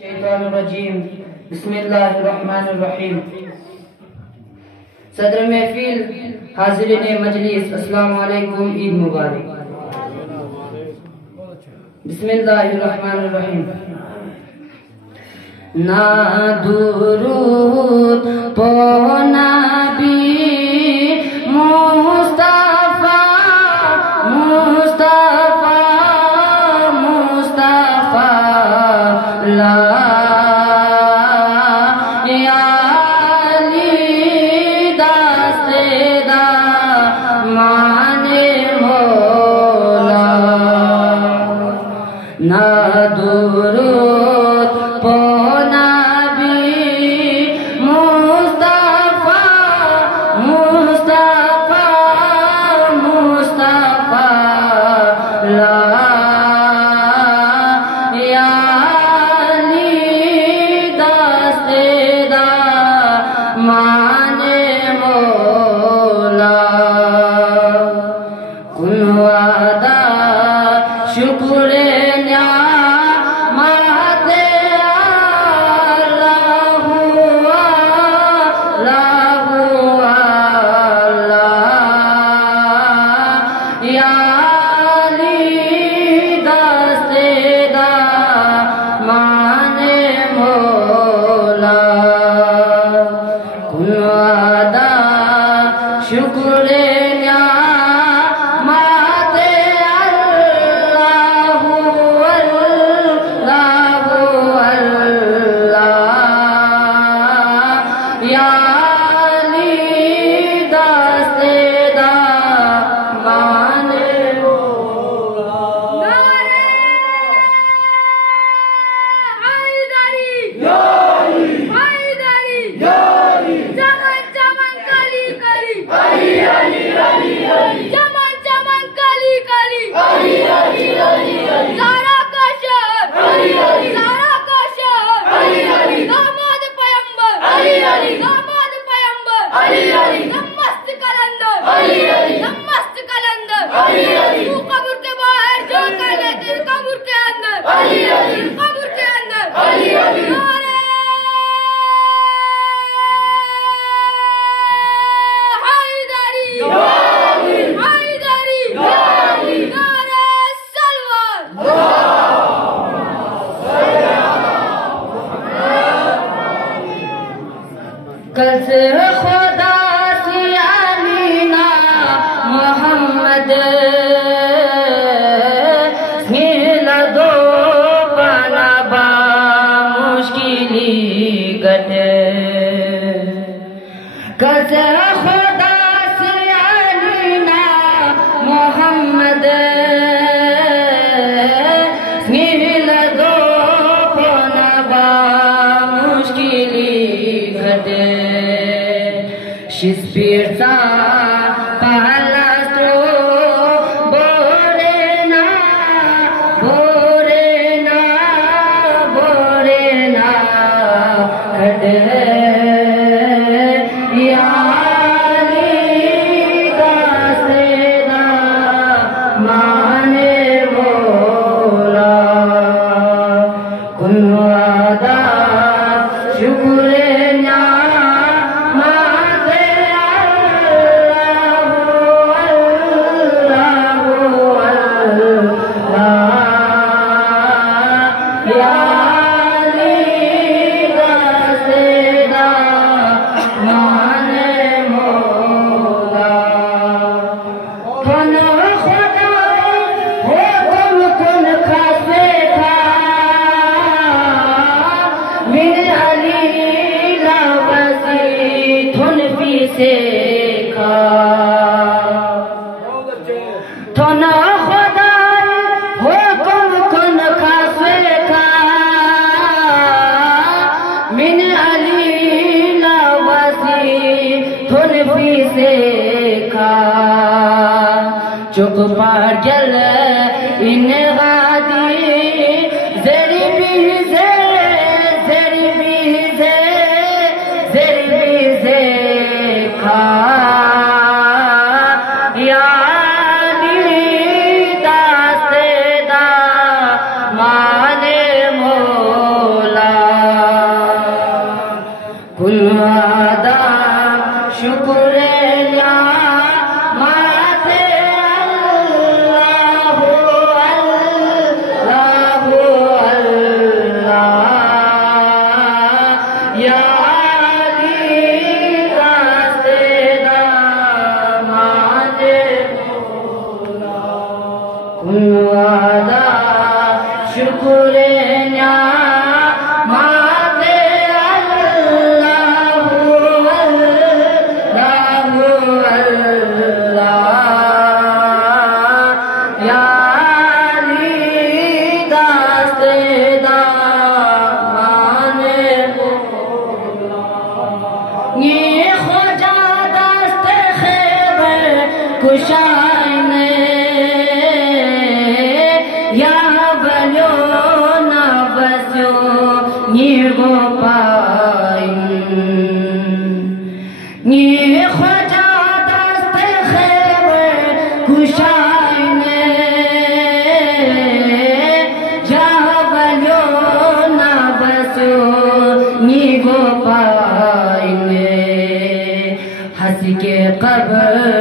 शैतानुर्रजीम बिस्मिल्लाहिर्रहमानिर्रहीम। सदर महफिल, हाज़िरीन मजलिस, अस्सलाम वालेकुम, ईद मुबारक। बिस्मिल्लाहिर्रहमानिर्रहीम। ना दुरूद पो नबी मुस्तफा मुस्तफा मुस्तफा ला या अली दास्ते दा माने मौला। ना दुरूद पो नबी मुस्तफा मुस्तफा मुस्तफा ला या अली दास्ते दा माने मौला। कुल वादा शुक्र कल से खुदा से अमीना मोहम्मद मिला दो बनबा मुश्किली गटे। कल से खुदा से अमीना मोहम्मद मिला दो बनबा मुश्किली गटे। शिस्पीरता पहला तो बोरे ना हटे या अली दास्ते दा माने मौला। कुल वादा शुक्र चुप पर जल इन गादी जरी भी खा या अली दास्ते दा माने मौला। कुशाइने या बलो ना बसो ये वो पाइन ये ख्वाजा दस्त खैबर कुशाइने या बलो ना बसो ये वो पाइन हंस के कब्र